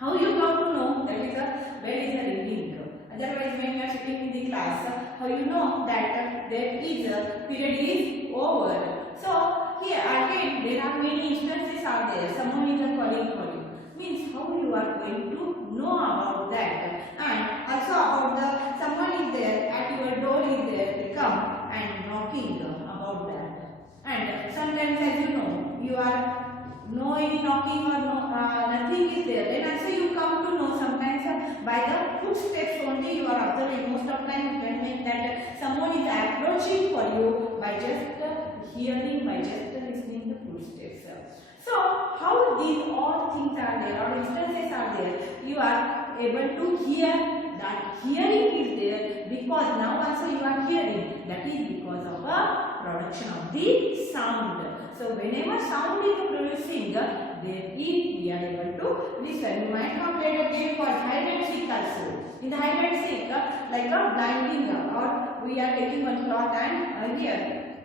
How you come to know that is a bell is a ringing? Otherwise, when you are sitting in the class, how you know that there is a period is over? So here again there are many instances are there. Someone is calling for you. Means how you are going to know about that, and also about the someone is there at your door is there to come and knocking about that. And sometimes, as you know, you are no any knocking or no nothing is there, then also you come to know sometimes by the footsteps only you are observing. Most of time you can make that someone is approaching for you by just hearing, by just listening the footsteps. So how these all things are there or instances are there, you are able to hear. That hearing is there because now also you are hearing, that is because of a production of the sound. So whenever sound is producing, there is we are able to listen. You might have played a game called hide and seek also. In the hide and seek, like a blinding, or we are taking one cloth and here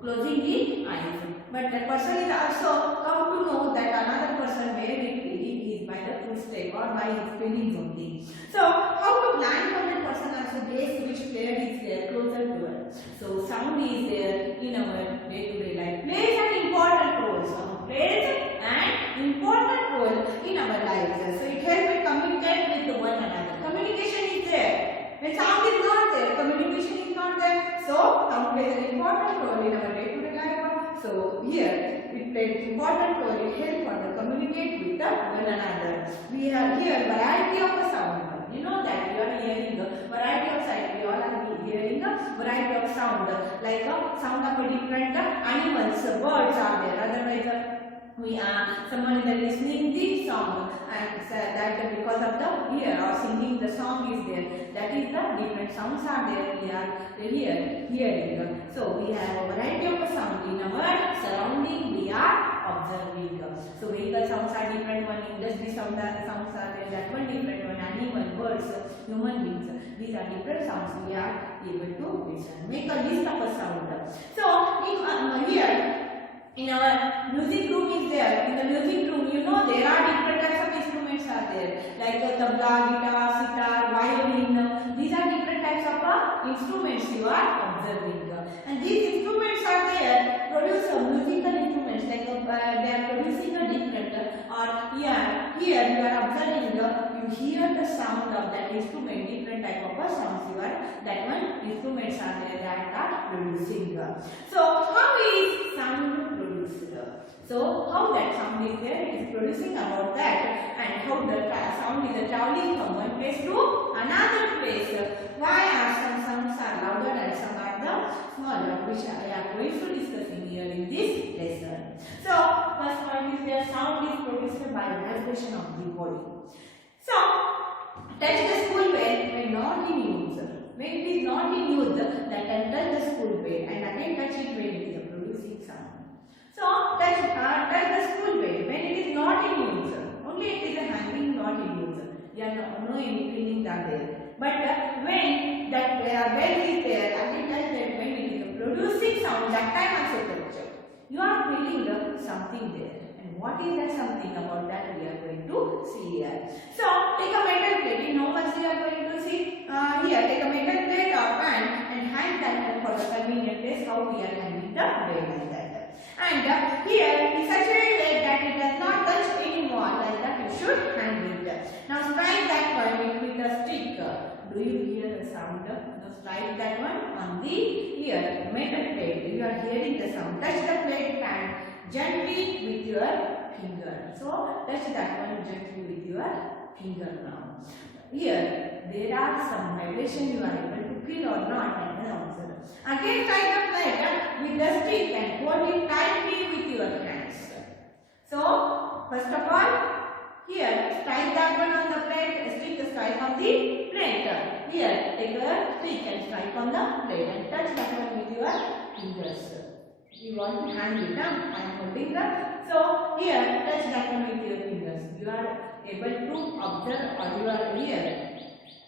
closing the eyes. But the person is also come to know that another person where it is by the footstep or by his feelings only. So how to blind on the person also guess which player is there closer to us. So sound is there in our day-to-day life, plays an important role. Sound plays an important role in our lives. So it helps to communicate with one another. Communication is there. When sound is not there, communication is not there. So sound plays an important role in our day-to-day life. So here it plays important role. It helps for the communicate with one another. We have here variety of the sound. You know that we are hearing a variety of sound. We all are hearing a variety of sound, like a sound of different animals, birds are there. Otherwise, we are someone is listening the song, and that because of the ear or singing the song is there. That is the different sounds are there. We are hearing. So we have a variety of sound in our surrounding. We are observing. So vehicle sounds are different. One industry sounds are there. That one different. One animal, birds, human beings. These are different sounds. We are able to listen. Make a list of a sound. So if here. In our music room is there. In the music room, you know there are different types of instruments are there, like tabla, guitar, sitar, violin. These are different types of instruments you are observing. And these instruments are there, produce musical instruments, like they are producing a different. Or here you are observing, you hear the sound of that instrument, different type of sounds you are. That one instruments are there that are producing. So how is sound produced? So how that sound is there, it is producing about that, and how the sound is traveling from one place to another place. Why are some sounds are louder and some are the smaller, which I am going to discuss in here in this lesson. So first point is there, sound is produced by vibration of the body. So touch the school bell when not in use. When it is not in use, that can touch the school bell, and again touch it when it is producing sound. So touch the school bell when it is not in use. Only it is a hanging, not in use. There are no any feelings are there. But when that bell is there, again touch that when it is producing sound, that time also touch. You are feeling something there. And what is that something about that we are going to see here. So take a metal plate. You know what we are going to see here. Take a metal plate or pan and hang that for the convenient place. How we are hanging the bell like that. And here in such a way that it does not touch any wall, like that you should hang it. Now strike that one with a stick. Do you hear the sound? Now strike that one on the ear, metal plate. You are hearing the sound. Touch the plate and gently with your finger. So touch that one gently with your finger now. Here there are some vibration you are able to feel or not. Again strike the plate with the stick and hold it tightly with your hands. So first of all, here strike that one on the plate, stick strike on the plate. Here take a stick and strike on the plate and touch that one with your fingers. You want to hang it down. I am holding that. So here touch that one with your fingers. You are able to observe or you are here.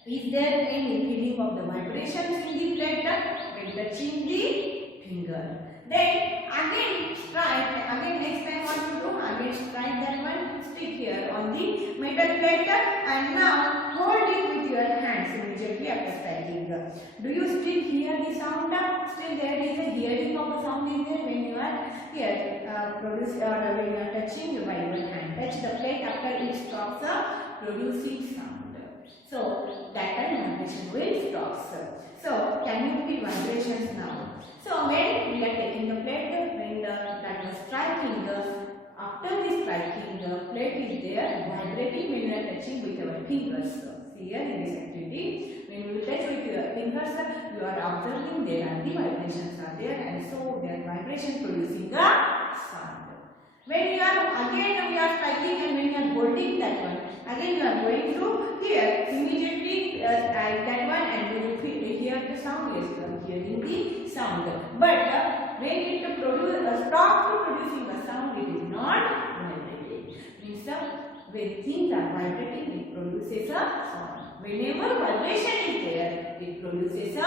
Is there any feeling of the vibrations in the plate when touching the finger? Then again strike, again next time what to do, again strike that one, stick here on the metal plate and now hold it with your hands immediately after striking. Do you still hear the sound? Still there is a hearing of a sound in there when you are here when you are touching by your hand. Touch the plate after it stops producing sound. So that time vibration will stop. So can you feel vibrations now? So when we are taking the plate, when that was striking, after the striking, the plate is there vibrating when we are touching with our fingers. See here in this activity, when you touch with your fingers, you are observing there are the vibrations are there, and so their vibration producing a sound. When you are again we are striking and when you are holding that one, again you are going through here immediately strike that one and you will hear the sound. Yes, you are hearing the sound. But when it stops producing a sound, it is not vibrating. Means when things are vibrating, it produces a sound. Whenever vibration is there, it produces a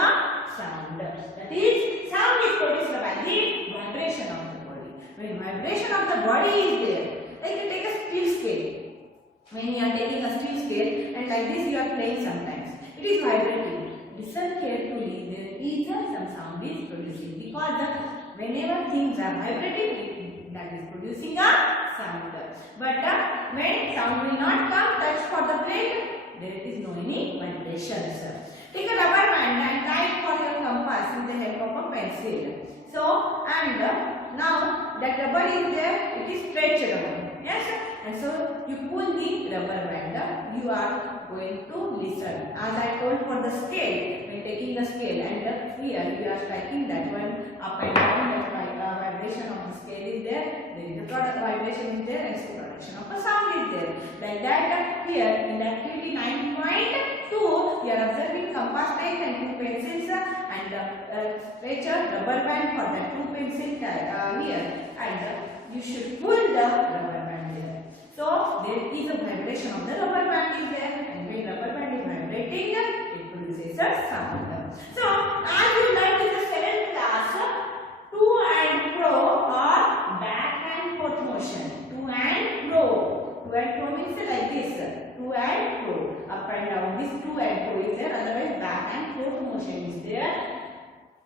sound. That is, sound is produced by the vibration of the body. When vibration of the body is there, like you take a steel scale. When you are taking a steel scale and like this you are playing sometimes, it is vibrating. Listen carefully, there is some sound is producing because whenever things are vibrating, that is producing a sound. But when sound will not come, touch for the plate, there is no any vibrations. Take a rubber band and tie it for your compass with the help of a pencil. So, and now that rubber is there, it is stretched rubber. Yes, and so you pull the rubber band. You are going to listen. As I told for the scale, when taking the scale, and here you are striking that one up and down. That vibration of the scale is there. There is a product vibration is there, and so production of a sound is there. Like that, here in activity 9.2, we are observing compass type and two pencils and stretch a rubber band for the two pencil here, and you should pull the rubber band there. So there is a vibration of the rubber band is there, and when rubber band is vibrating, it produces a sound. So as you learned in the 7th class, to and fro or back and forth motion. To and fro. To and fro means like this. To and fro. Up and down. This to and fro is there. Otherwise back and forth motion is there.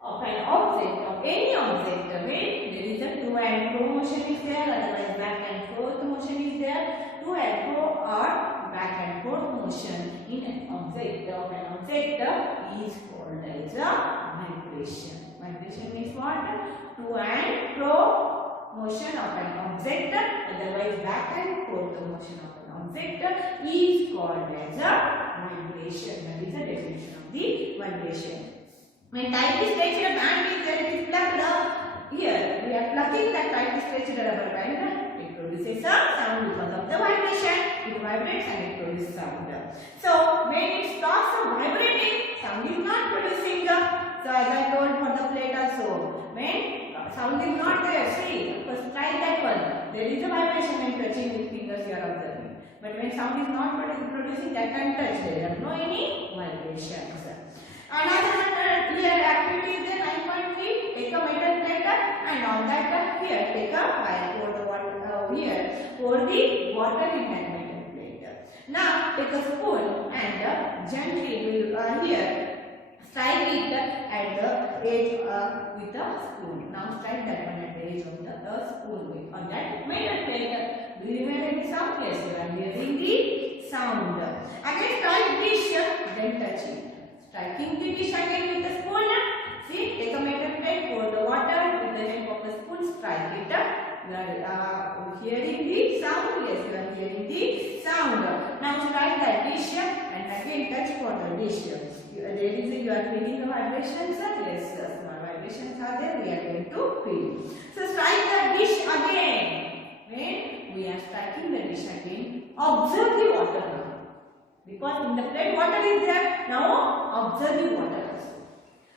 Of an object, of any object. When there is a to and fro motion is there. Otherwise back and forth motion is there. To and fro or back and forth motion in an object. Of an object is called as a vibration. Vibration means what? To and fro motion of an object, otherwise back and forth motion of an object is called as a vibration. That is the definition of the vibration. When tightly stretched band is there, it is plucked. Here we are plucking that tightly stretched rubber band. It produces a sound because of the vibration. It vibrates and it produces sound. So when it stops vibrating, sound is not producing. So as I told for the plate also, when sound is not there, see, first try that one. There is a vibration when touching with fingers you are observing. But when sound is not producing, that time touch, there are no any vibrations. Another here activity is there 9.3. Take a metal plate and on that here take a wire, pour the water here, pour the water in that metal plate. Now take a spoon and gently will here strike it at the edge with a spoon. Now strike that one at the edge of the spoon with on that metal plate. Do you hear any sound? Yes, you are hearing the sound. Again strike dish, then touch it. Striking the dish again with the spoon. See, take a metal plate, pour the water with the help of the spoon, strike it. You are hearing the sound. Yes, you are hearing the sound. Now strike that dish and again touch for the dish. You are feeling the vibrations. Yes, small vibrations are there. We are going to feel. So strike the dish again. When we are striking the dish again, observe the water now. Because in the plate water is there. Now observe the water also.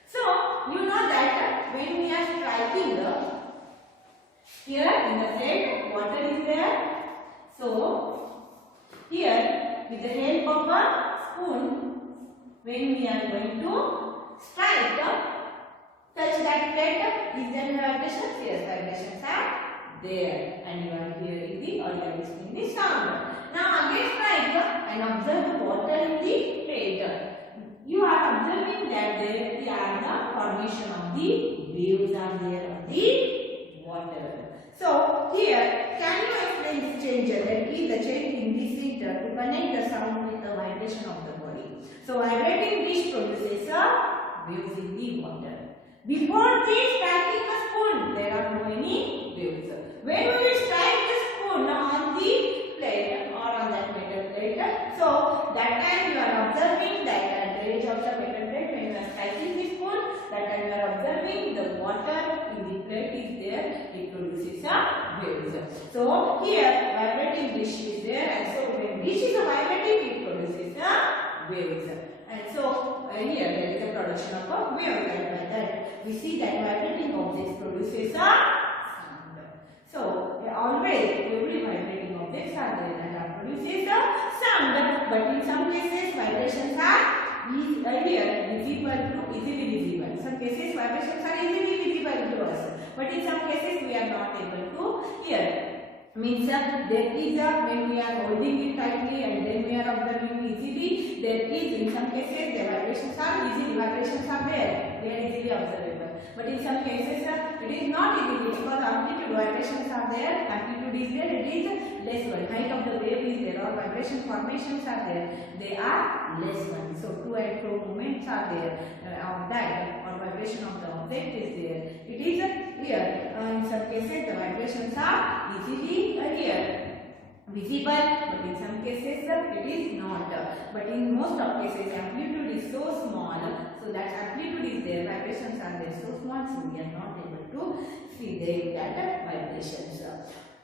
So you know that when we are striking here in the plate water is there. So here with the help of a spoon, when we are going to strike, touch that plate, is there vibrations? Yes, vibrations are there, and you are hearing the or you are listening the sound. Now again try and observe the water in the plate. You are observing that there are the formation of the waves are there on the water. So here, can you explain this change? That is the change in the center to connect the sound with the vibration of the body. So vibrating dish produces a waves in the water. Before this striking the spoon, there are no any waves. When we will strike the spoon on the plate or on that metal plate, so that time you are observing that the edge of the metal plate when you are striking the spoon, that time you are observing the water in the plate is there, it produces a waves. So here vibrating dish is there, and so when dish is vibrating, it produces a waves. And so here there is a production of a wave, and by that we see that vibrating objects produces a sound. So always every vibrating objects are there that produces a sound, but in some cases vibrations are here easily visible. Some cases vibrations are easily visible to us, but in some cases we are not able to hear. Means there is a when we are holding it tightly and then we are observing easily, there is in some cases the vibrations are there, they are easily observable. But in some cases it is not easily because amplitude vibrations are there, amplitude is there, it is less one. Height of the wave is there or vibration formations are there, they are less one. So to and fro movements are there of that or vibration of the object is there. It is here in some cases the vibrations are easily visible, but in some cases it is not. But in most of cases amplitude is so small, so that amplitude is there, vibrations are there so small, so we are not able to see that vibrations.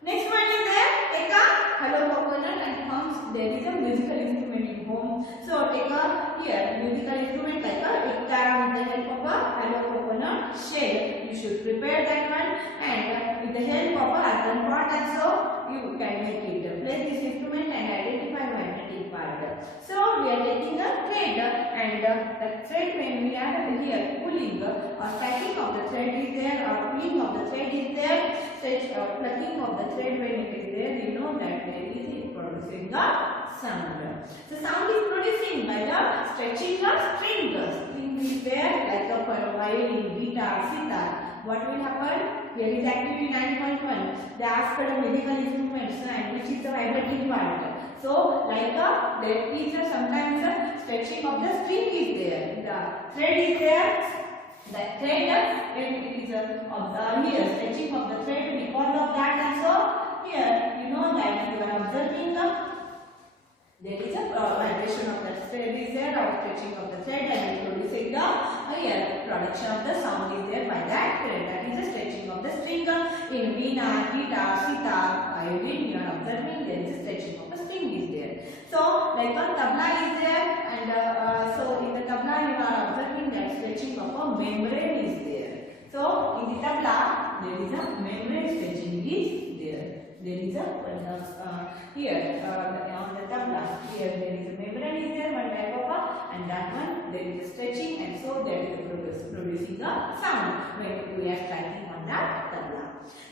Next one is there, take a hollow coconut and forms there is a musical instrument in home. So take a here musical instrument like a guitar with the help of a hollow coconut shell. You should prepare that one, and with the help of a earthen pot also you can make it. Play this instrument and identify magnetic part. So we are taking a thread, and the thread when we are here pulling or striking of the thread is there or pulling of the thread is there, plucking of the thread when it is there, we know that there is producing the sound. The sound is producing by the stretching of string. String is there like a violin, guitar, sitar. What will happen? Here is activity 9.1. They ask for the musical instruments and which is the vibrating part. So like there is sometimes a stretching of the string is there. The thread is there. That thread when it is here stretching of the thread, because of that also here you know that you are observing there is a vibration of the thread is there or stretching of the thread, and producing the here production of the sound is there by that thread. That is the stretching of the string. In veena, guitar, sitar, violin you are observing there is a stretching of the string is there. So like a tabla is there, and so in the tabla you are observing that stretching of a membrane is there. So in the tabla there is a membrane stretching is there. There is a here on the tabla here there is a membrane is there, one type of and that one there is a stretching, and so that is producing a sound when we are striking on that tabla.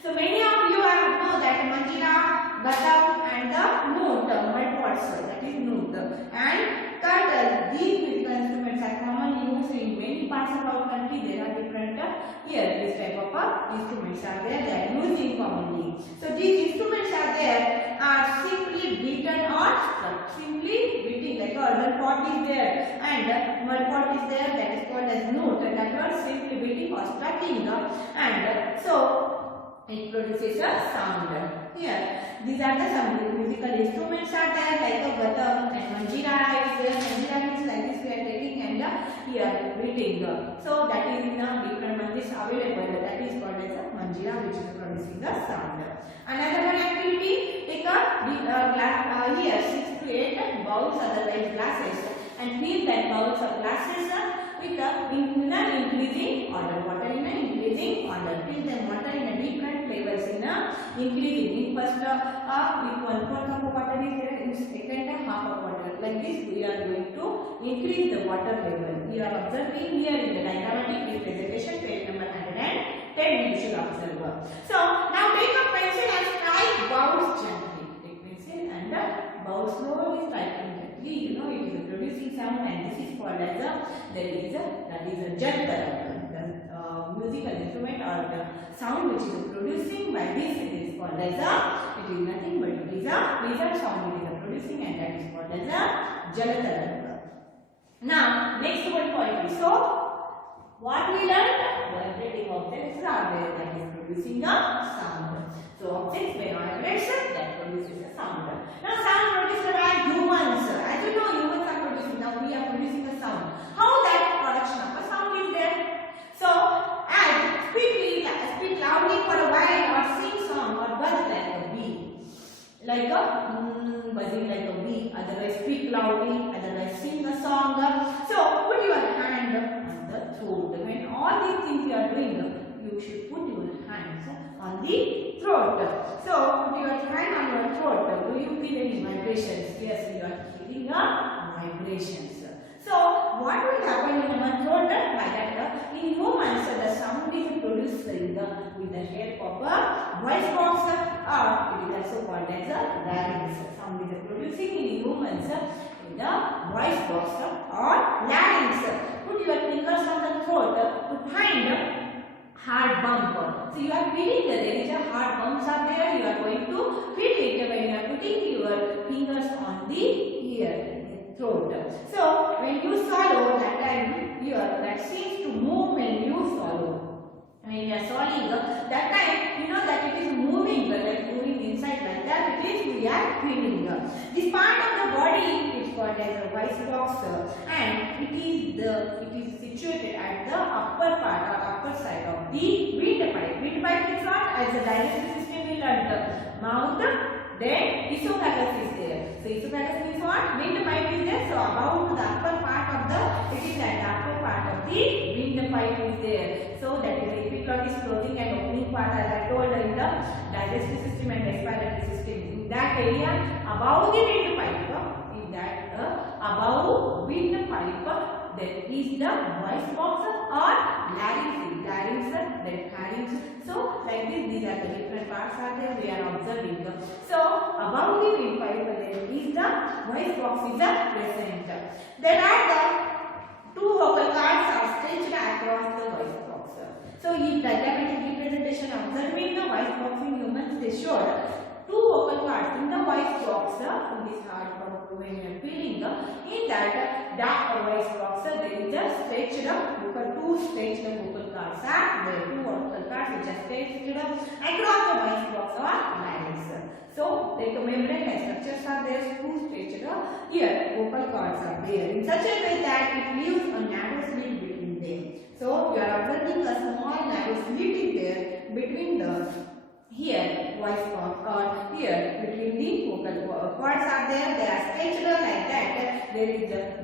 So many of you know that manjira, gatam and the note, mudpots, that is note, and turtle. These musical instruments are commonly used in many parts of our country. There are different here this type of instruments are there. They are used in commonly. So these instruments are there are simply beaten or struck. Simply beating like a earthen pot is there and mud pot is there, that is called as note, and that was simply beating or striking, and so it produces a sound. Here these are the some musical instruments are there like a gatam and manjira is there. Manjira means like this we are taking and here beating. So that is in different manjiras available. That is called as a manjira, which is producing the sound. Another one activity, take a glass here 6 to 8 bowls, otherwise glasses, and fill that bowls or glasses with increasing order. Water in an increasing order. Fill them water in a different flavors in increasing. In first with 1/4 cup of water is there. In second half of water. Like this we are going to increase the water level. We are observing here in the diagrammatic representation, page number 110 you should observe. So now take a pencil and strike bounce gently. Take pencil and bounce slowly, striking gently. You know it is a producing sound, and this is called as that is a jantar. The musical instrument or the sound which is producing by this is called as it is nothing but it is a pleasant sound it is producing, and that is called as a jalataranga. Now next one point. So what we learned? Vibrating objects are there that is producing a sound. So objects by vibration that produces a sound. Now sound produced by humans. As you know, humans are producing. Now we are producing a sound. How that production of a sound is there? So as speak loudly for a while, or sing song, or buzz like a bee, like a buzzing like a bee. Otherwise speak loudly, otherwise sing a song. So put your hand on the throat. When all these things you are doing, you should put your hands on the throat. So put your hand on your throat. Do you feel any vibrations? Yes, you are feeling vibrations. So what will happen in our throat? By that, in humans, the sound is produced with the help of a voice box, or it is also called as a larynx. Sound is producing in humans in the voice box or larynx. Put your fingers on the throat to find hard bump. So you are feeling that there is a hard bumps are there. You are going to feel it when you are putting your fingers on the ear. Throat. So when you swallow, that time that seems to move when you swallow. When you are swallowing, that time you know that it is moving, like moving inside like that. It is we are feeling. This part of the body is called as a voice box, and it is situated at the upper part or upper side of the windpipe. Windpipe is what? As the digestive system will learn. Mouth. Then esophagus is there. So esophagus means what? Windpipe is there. So about the upper part of it is at the upper part of the windpipe is there. So that is the epiglottis closing and opening part, as I told, in the digestive system and respiratory system. In that area, above the windpipe, above windpipe, there is the voice box or larynx, then pharynx. So like this, these are the different parts are there we are observing. So above the windpipe there is the voice box is present. There are the two vocal cords are stretched across the voice box. So in diagrammatic representation observing the voice box in humans, they showed two vocal cords in the voice box. In this hard when you are feeling in that voice box there is a stretched two stretched vocal cords are there, two vocal cords which are stretched across the voice box or larynx. So like membrane like structures are there, two stretched here vocal cords are there in such a way that it leaves a narrow slit between them. So you are observing a small narrow slit is there between the here voice box or here between the vocal cords are there. They are stretched like that. They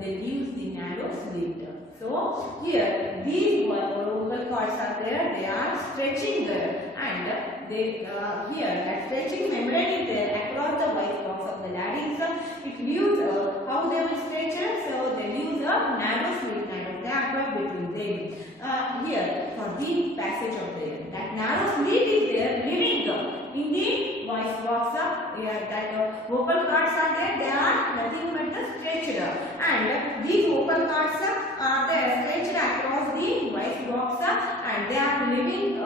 leave the narrow slit. So here these vocal cords are there. They are stretching there, and they here that stretching membrane is there across the voice box of the larynx. It leaves how they will stretch. So they leave a narrow slit kind of gap between them. Here for the passage of the air, that narrow slit is there leaving in the voice box. Here that vocal cords are there. They are nothing but the stretched, and these vocal cords are there stretched across the voice box, and they are leaving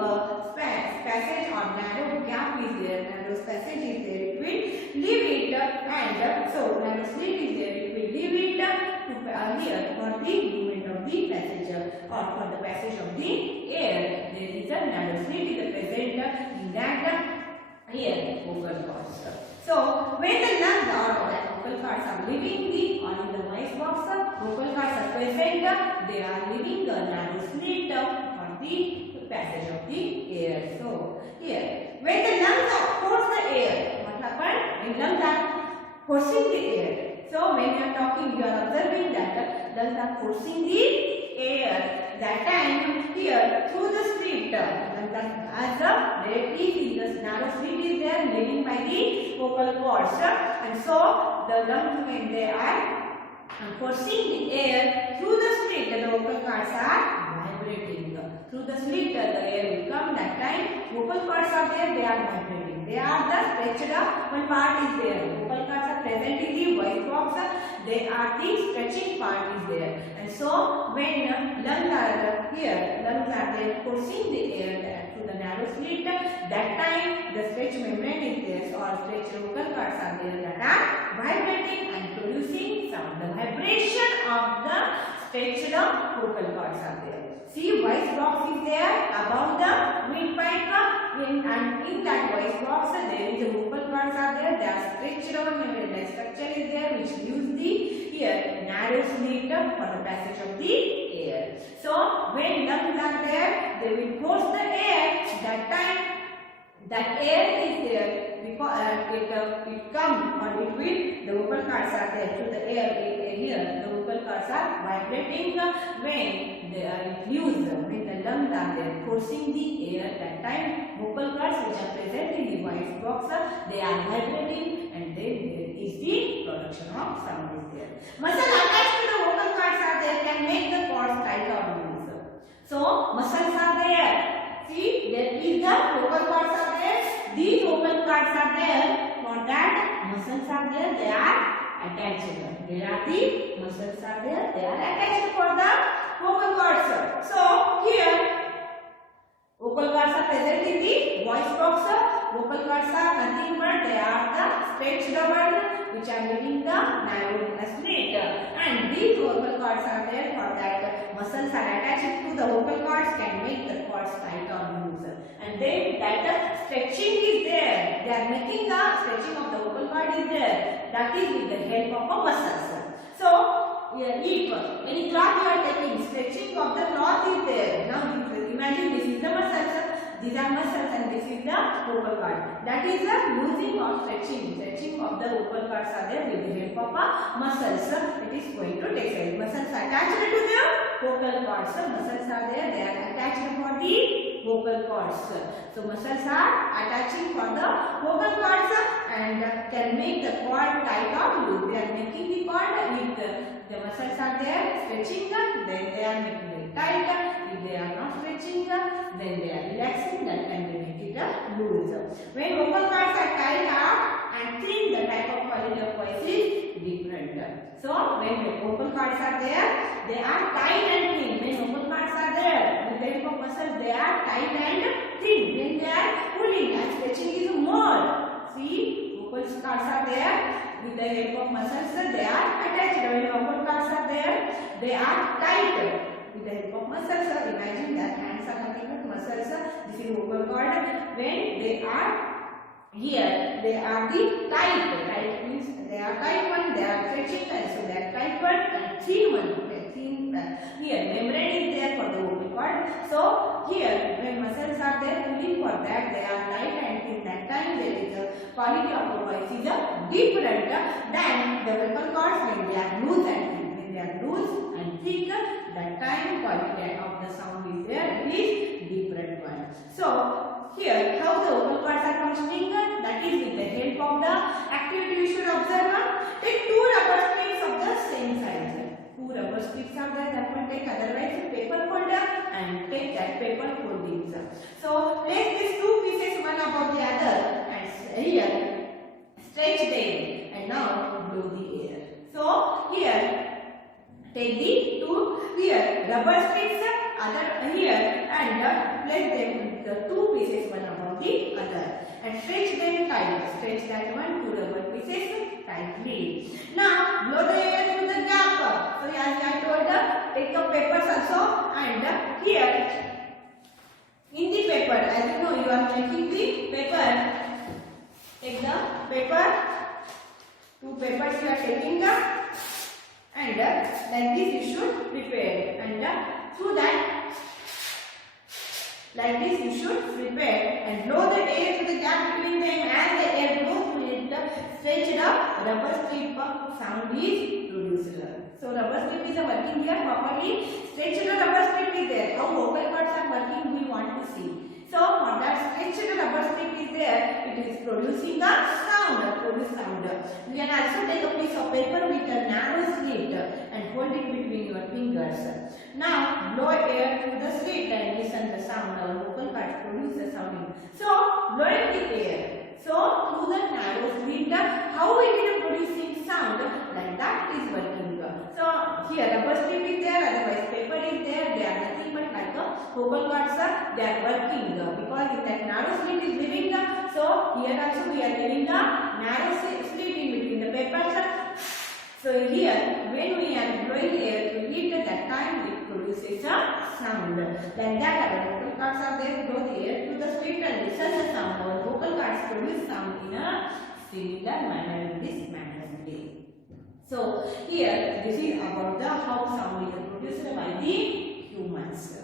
passage or narrow gap is there. Narrow passage is there. It will leave it, and so narrow slit is there. It will leave it to here for the movement of the passage or for the passage of the air. There is a narrow slit is present in that here vocal cords. So when the lungs or the vocal cords are leaving the or in the voice box, vocal cords are present. They are leaving a narrow slit for the passage of the air. So here when the lungs force the air, what happened? When lungs are forcing the air. So when you are talking, you are observing that lungs are forcing the air. That time here through the slit, as there is the narrow slit is there leaving by the vocal cords, and so the lungs when they are forcing the air through the slit, the vocal cords are vibrating. vocal cords are there, they are vibrating. They are the stretched up, one part is there. Vocal cords are present in the voice box. They are the stretching part is there. And so when lungs are here, lungs are there forcing the air through the narrow slit. That time the stretch membrane is there, or stretch vocal cords are there that are vibrating and producing sound. The vibration of the stretched vocal cords are there. See, voice box is there above the windpipe, and in that voice box there is a vocal cords are there. They are stretched out, membrane structure is there which gives the here narrow slit for the passage of the air. So when lungs are there, they will force the air. That time that air is there because it come or it will, the vocal cords are there through the air here. The vocal cords are vibrating when they are loose, when the lungs are there forcing the air. That time vocal cords which are present in the voice box, they are vibrating, and then there is the production of sound is there. Muscle attached to the vocal cords are there can make the cords tight or loose. So muscles are there. See, there is the vocal cords are there. These vocal cords are there. For that, muscles are there. They are attached. There are the muscles are there. They are attached for the vocal cords. So here, vocal cords are present in the voice box. Vocal cords are nothing but they are the stretched one which are giving the narrow slit. And these vocal cords are there for that muscles are attached to the vocal cords can make the cords tight or loose. And then that stretching is there. They are making the stretching of the vocal cord is there. That is with the help of a muscles. So if any cloth you are taking, stretching of the cloth is there. Now imagine this is the muscles. These are muscles and this is the vocal cord. That is the losing or stretching. Stretching of the vocal cords are there with the help of a muscles. It is going to take place. Muscles attached to the vocal cords. Muscles are there. They are attached for the vocal cords. So muscles are attaching for the vocal cords and can make the cord tight or loose. They are making the cord if the muscles are there stretching, then they are making it tight. If they are not stretching, then they are relaxing. That can be make it loose. When vocal cords are tight up and thin, the type of quality of voice is different. So when the vocal cords are there, they are tight and thin. When vocal cords are there, with the help of muscles, they are tight and thin. When they are pulling and stretching is more. See, vocal cords are there. With the help of muscles, they are attached. When vocal cords are there, they are tight. With the help of muscles, imagine that hands are nothing but muscles. This is vocal cord. When they are here, they are the tight. Tight means they are tight one. They are stretching, and so they are tight one and thin one. Thin here membrane is there for the vocal cord. So here, when muscles are there pulling for that, they are tight and thin. That time there is a quality of the voice is different than the vocal cords when they are loose and thin. When they are loose and thick, that time quality of the sound is there. It is different one. So here, how the vocal cords are functioning? That is with the help of the activity you should observe. Take two rubber sticks of the same size. Two rubber sticks are there. That one take otherwise paper folder and take that paper foldings. So place these two pieces one above the other and here stretch them and now blow the air. So here take the two here rubber sticks other here and place them the two pieces one above the other and stretch them tight. Stretch that one two rubber pieces tightly. Now blow the air through the gap. So as I told, take the papers also and here in the paper, as you know, you are making the paper. Take the paper. Two papers you are taking and like this you should prepare and through that like this you should prepare and blow the air to the gap between them. As the air blows through it, stretched up rubber strip sound is produced. So rubber strip is working here properly. Stretched rubber strip is there. How vocal cords are working we want to see. So for that stretched rubber strip is there, it is producing a sound, sound. You can also take a piece of paper with a narrow slit and hold it between your fingers. Now blow air through the slit and listen the sound. Our vocal cards produce the sound. So blowing the air. So through the narrow slit, how it is producing sound, like that is working. So here rubber strip is there, otherwise paper is there. They are nothing but like vocal cords. They are working because in that narrow slit is living. So here also we are giving a narrow slit in between the papers. So here when we are blowing air to it, that time it produces a sound. Like that our vocal cords are there, blow the air to the slit and listen the sound. Our vocal cords produce sound in a similar manner, in this manner only. So here this is about the how sound is produced by the humans.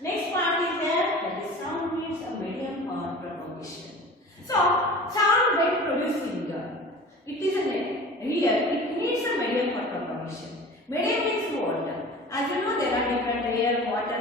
Next part is there, that is sound needs a medium for propagation. So sound when producing, it is a here it needs a medium for propagation. Medium means what? As you know, there are different air, water,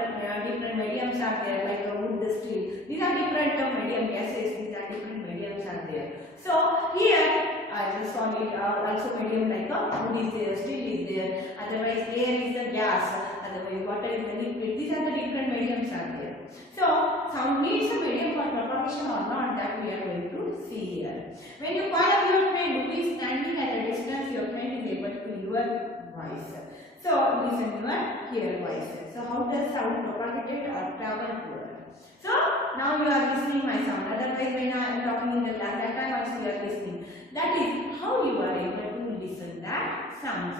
different mediums are there, like wood, steel. These are different medium gases. These are different mediums are there. So here as a solid, also medium like wood is there, steel is there. Otherwise air is the gas. Otherwise water is the liquid. These are the different mediums are there. So sound needs a medium for propagation or not, that we are going to see here. When you call up your friend who is standing at a distance, your friend is able to hear voice. So listen your hear voice. So how does sound propagated or travel to her? So now you are listening my sound. Otherwise when I am talking in the class, that time also you are listening. That is how you are able to listen that sound.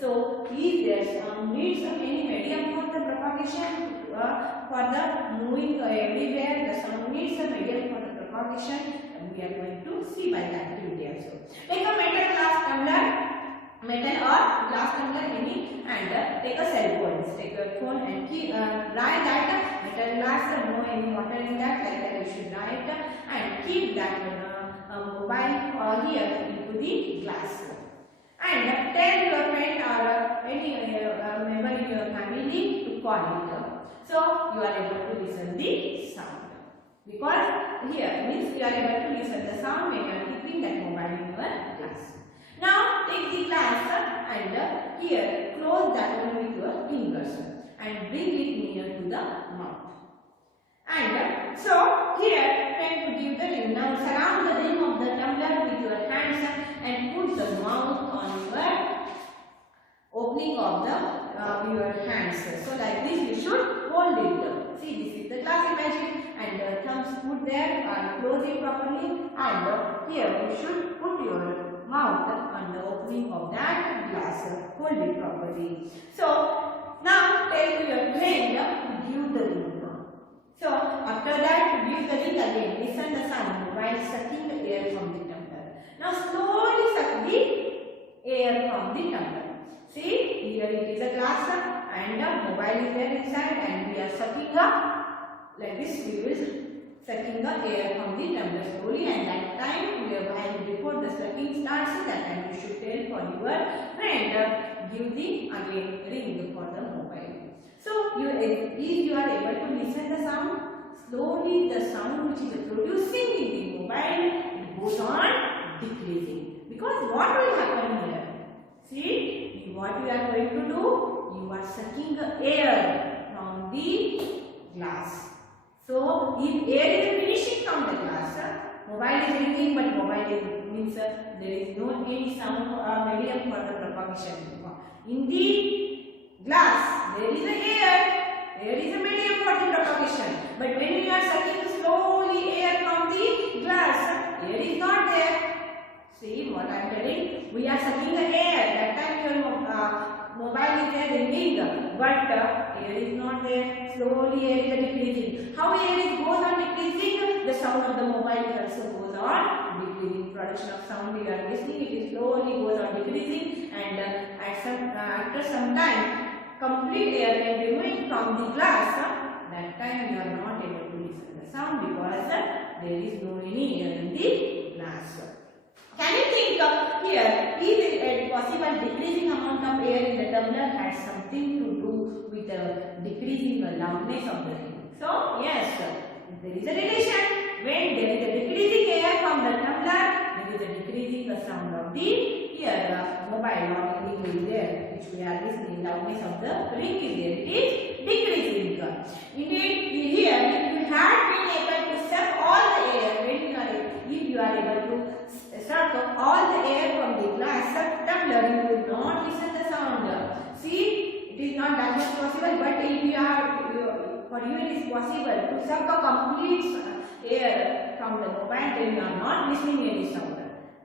So is there sound needs any medium for the propagation? For the moving everywhere, the sound needs a medium for the propagation, and we are going to see by the activity also. Take a metal glass tumbler, metal or glass tumbler any, and take a cell phone. Take a phone and keep write that metal glass, no any water in that, like that you should write, and keep that mobile or here into the glass. And tell your friend or any member in your family to call it. So you are able to listen the sound, because here means you are able to listen the sound when you are keeping that mobile in your glass. Now take the glass and here close that one with your fingers and bring it near to the mouth. And so here try to give the ring. Now surround the rim of the tumbler with your hands and put the mouth on your opening of the your hands. So like this you should hold it. See, this is the glass imagine, and thumbs put there and close it properly, and here you should put your mouth on the opening of that glass. Hold it properly. So now tell to your friend to give the ring. So after that give the ring again. Listen the sound while sucking the air from the tumbler. Now slowly suck the air from the tumbler. See, here it is a glass and mobile is there inside, and we are sucking up like this. We will sucking the air from the tumbler slowly, and that time while before the sucking starts, that time you should tell for your friend give the again ring for the mobile. So you are able to listen the sound slowly. The sound which is producing in the mobile, it goes on decreasing, because what will happen here? See, what you are going to do? You are sucking air from the glass. So if air is finishing from the glass, mobile is ringing, but mobile means there is no any sound medium for the propagation. In the glass there is a air. There is a medium for the propagation. But when you are sucking slowly air from the glass, air is not there. See what I am telling? We are sucking the air. That time your mobile is there ringing, but air is not there. Slowly air is decreasing. How air goes on decreasing? The sound of the mobile also goes on decreasing. Production of sound we are listening, it slowly goes on decreasing, and after some time, complete air can be removed from the glass. That time you are not able to listen the sound, because there is no any air in the glass. Can you think here, is it possible decreasing amount of air in the tumbler has something to do with decreasing the loudness of the ring? So yes, there is a relation. When there is a decreasing air from the tumbler, there is a decreasing the sound of the here mobile or ring is there, which we are listening. Loudness of the ring is there. It is decreasing. Indeed, here if you had for you it is possible to suck a complete air from the mobile, then you are not listening any sound.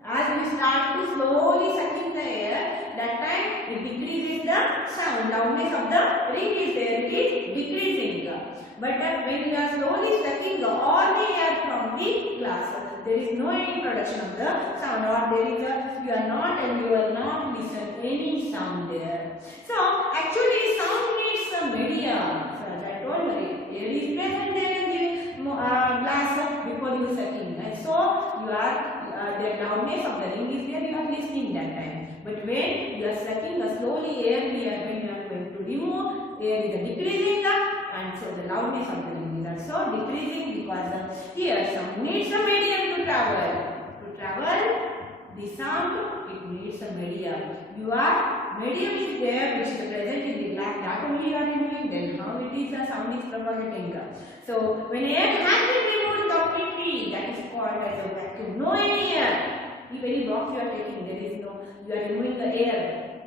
As we start to slowly sucking the air, that time it decreases the sound. Loudness of the ring is there, it is decreasing. But when you are slowly sucking all the air from the glass, there is no any production of the sound, or there is a, you are not and you will not listen any sound there. So actually sound needs a medium. So as I told you, air is present there in the glass before you sucking, and so you are the loudness of the ring is there, you are listening that time. But when you are sucking slowly air, when you are going to remove, air is decreasing, and so the loudness of the ring is also decreasing, because here sound needs a medium to travel. To travel the sound, it needs a medium. Your medium is there which is present in the glass, that only you are removing, then how it is the sound is propagating. So when air has been removed completely, that is called as a vacuum. No any air. If any box you are taking, there is no, you are removing the air.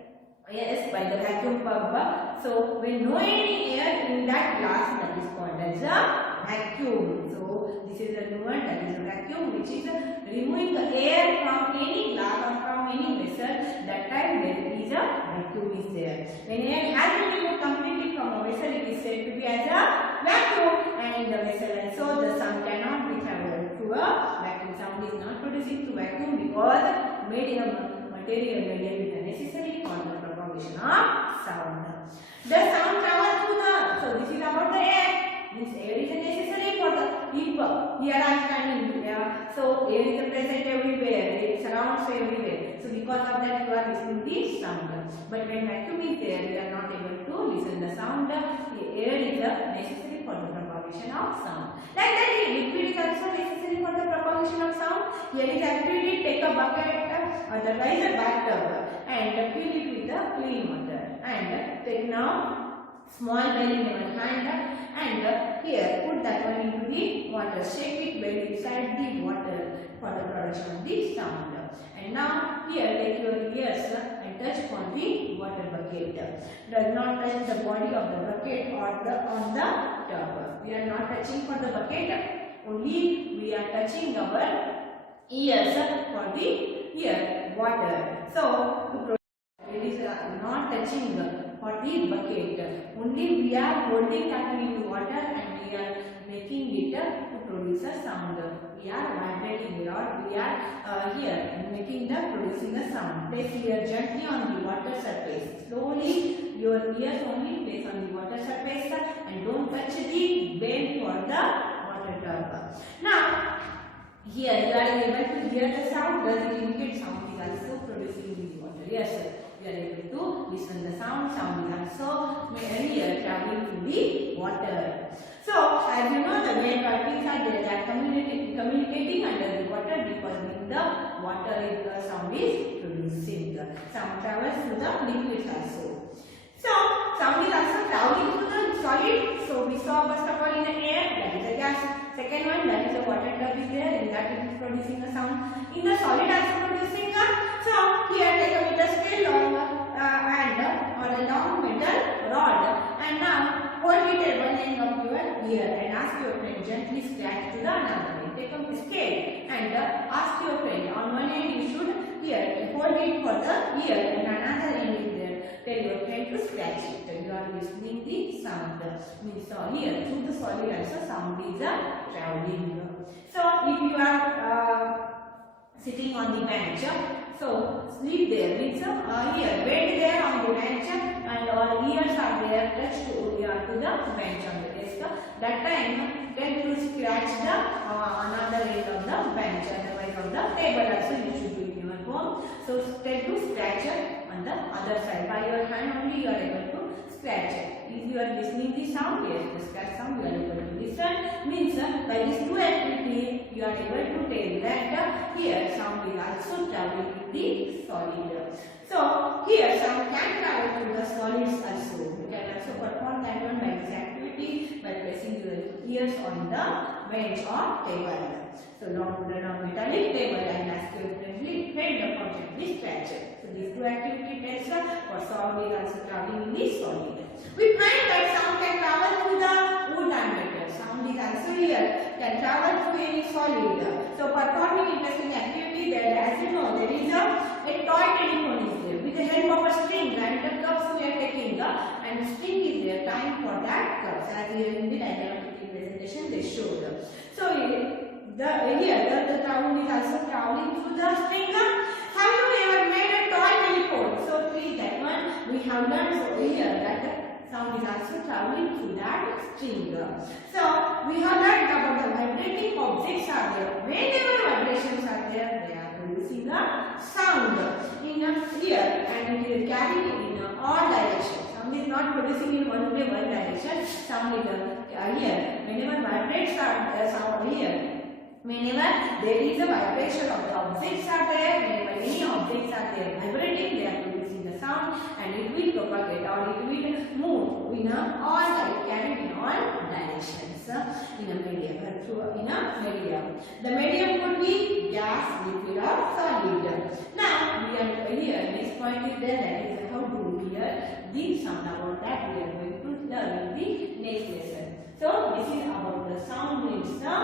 Yes, by the vacuum pump. So when no any air in that glass, that is called as a vacuum. So this is a new one, that is a vacuum, which is removing the air from any glass or from any vessel. That time there is a vacuum is there. When air has been removed completely from a vessel, it is said to be as a vacuum, and in the vessel, and so the sound cannot be traveled through a vacuum. Sound is not producing through vacuum because material medium is necessary for the propagation of sound. The sound travels through the, so this is about the air. This air is necessary for the, if here I am standing here, so air is present everywhere, it surrounds everywhere. So because of that you are listening the sound. But when vacuum is there, you are not able to listen the sound. The air is necessary for the propagation of sound. Like that, liquid is also necessary for the propagation of sound. Here is actually take a bucket, otherwise a bathtub, and fill it with the clean water, and take now small bell in your hand, and here put that one into the water, shake it well inside the water for the production of the sound. And now here take your ears and touch on the water bucket. Does not touch the body of the bucket or on the tub. We are not touching for the bucket, only we are touching our ears for the ear water. So it is not touching for the bucket, only we are holding that in the water and we are making it to produce a sound. We are vibrating or we are here making the producing a sound. Place here gently on the water surface. Slowly your ears only place on the water surface and don't touch the bell for the water tub. Now here you are able to hear the sound. Does it indicate sound is also producing in the water? Yes, sir. We are able to listen the sound. Sound is also here traveling through the water. So as you know, the main particles are there that communicating under the water, because in the water the sound is producing. Sound travels through the liquids also. So sound is also traveling through the solid. So we saw first of all in the air, that is a gas. Second one, that is a water tub is there, in that it is producing a sound. In the solid also producing a. So here take a meter scale long and or a long metal rod, and now hold it at one end of your ear and ask your friend gently scratch to the another end. Take a scale and ask your friend, on one end you should here hold it for the ear and another end is there. Tell your friend to scratch it. You are listening the sound. Means here through the solid also sound is traveling. So if you are sitting on the bench, so sleep there, means here bed there on the bench and all ears are there touched to the bench on the desk. That time tell to scratch the another end of the bench, otherwise on the table also you should do in your home. So tell to scratch on the other side. By your hand only you are able to scratch. If you are listening the sound, yes, the scratch sound you are able to listen. Means by these two activities you are able to tell that here sound is also traveling to the solid. So here sound can travel to the solids also. You can also perform that one by this activity by placing your ears on the bench or table. So now put it on metallic table and ask your friend for gently scratch it. So these two activity tests for sound is also traveling in the solid. We find that sound can travel through the wood here in the diagrammatic presentation they showed. So here the sound is also traveling through the string. Have you ever made a toy telephone? So please that one we have learned over here that the sound is also traveling through that string. So we have learned about the vibrating objects are there. Whenever vibrations are there, they are producing a sound in here and it is carried in all directions. Sound is not producing in only one direction. Sound is here. Whenever vibrates are sound here. Whenever there is a vibration of the objects are there, whenever any objects are there vibrating, they are producing a sound and it will propagate or it will move in all carried in all directions in a medium in a medium. The medium could be gas, liquid or solid. Now we are here. Next point is there, that is how to hear the sound. About that we are going to learn in the next lesson. So this is about the sound is the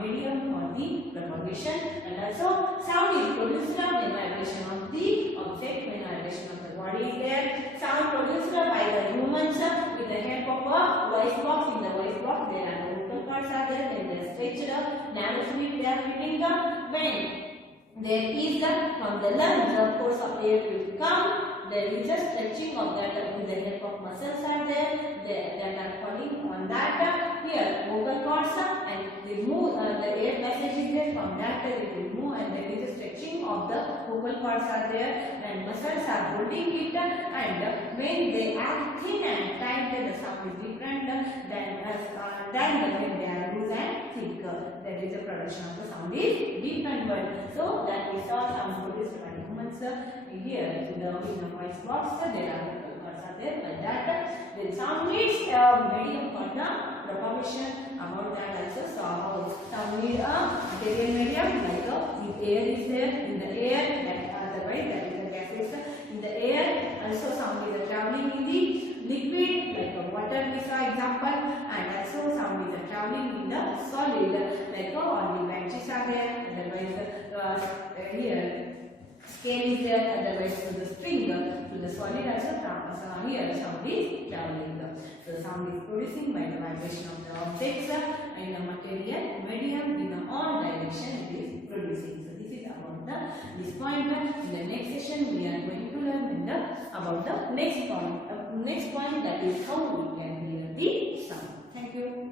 medium for the propagation, and also sound is produced when vibration of the object, when vibration of the body is there. Sound produced by the humans with the help of a voice box. In the voice box there are vocal cords are there, then they are stretched, narrow fluid they are filling up. When there is from the lungs a force of air will come. There is a stretching of that with the help of muscles are there that are falling on that here vocal cords and they move the air passage is there, from that it will move and there is a stretching of the vocal cords are there and muscles are holding it, and when they are thin and tight the sound is different than when they are loose and thick. There is a production of the sound is different one. So that we saw sound produced by humans here in the voice box. There are vocal cords are there, like that the sound needs a medium for the propagation. About that also saw how sound needs a material medium, like if air is there in the air, that otherwise that is the gases in the air. Also sound is traveling in the liquid like water we saw example, and also sound is traveling in the solid like on the benches are there, otherwise here scale is there, otherwise to the string, to the solid also here sound is traveling. So sound is producing by the vibration of the objects in a material medium in the all direction it is producing. So this is about this point. In the next session we are going to learn about the next point that is how we can hear the sound. Thank you.